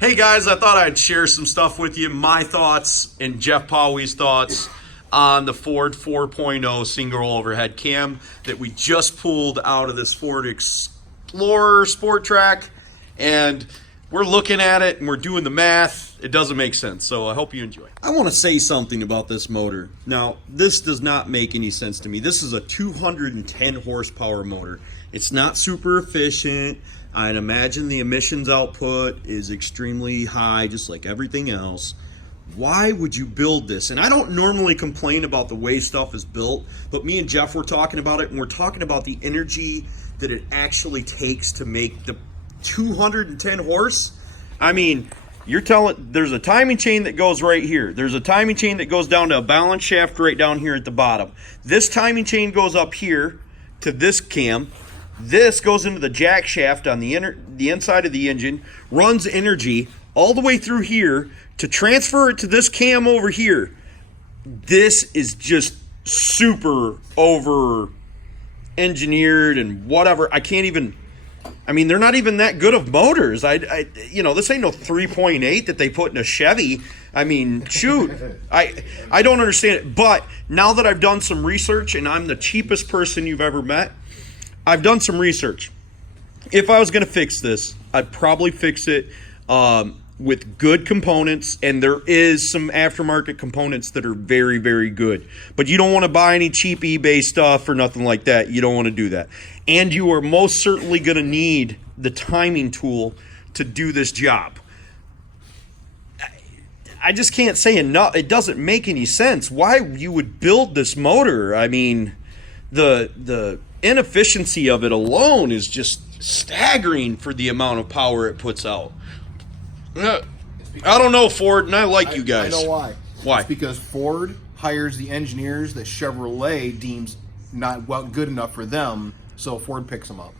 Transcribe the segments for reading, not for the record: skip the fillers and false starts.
Hey guys, I thought I'd share some stuff with you, my thoughts and Jeff Powey's thoughts on the Ford 4.0 single overhead cam that we just pulled out of this Ford Explorer Sport Track, and we're looking at it and we're doing the math. It doesn't make sense, so I hope you enjoy. I want to say something about this motor. Now, this does not make any sense to me. This is a 210 horsepower motor. It's not super efficient. I'd imagine the emissions output is extremely high, just like everything else. Why would you build this? And I don't normally complain about the way stuff is built, but me and Jeff were talking about it, and we're talking about the energy that it actually takes to make the 210 horse. I mean, you're telling, there's a timing chain that goes right here. There's a timing chain that goes down to a balance shaft right down here at the bottom. This timing chain goes up here to this cam. This goes into the jack shaft on the inside of the engine, runs energy all the way through here to transfer it to this cam over here. This is just super over engineered and whatever. I can't even, I mean, they're not even that good of motors. You know, this ain't no 3.8 that they put in a Chevy. I mean, shoot, I don't understand it. But now that I've done some research, and I'm the cheapest person you've ever met, I've done some research. If I was going to fix this, I'd probably fix it with good components, and there is some aftermarket components that are very, very good. But you don't want to buy any cheap eBay stuff or nothing like that. You don't want to do that. And you are most certainly going to need the timing tool to do this job. I just can't say enough. It doesn't make any sense why you would build this motor. I mean, the inefficiency of it alone is just staggering for the amount of power it puts out. I don't know, Ford, and I like you guys. I know why. Why? It's because Ford hires the engineers that Chevrolet deems not good enough for them, so Ford picks them up.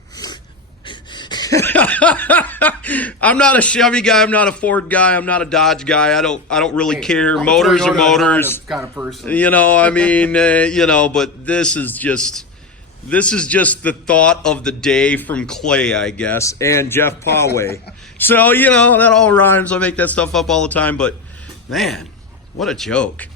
I'm not a Chevy guy. I'm not a Ford guy. I'm not a Dodge guy. I don't really care. Motors are motors. Kind of person. You know, I mean, you know, but this is just the thought of the day from Clay, I guess, and Jeff Powey. So, you know, that all rhymes. I make that stuff up all the time, but man, what a joke.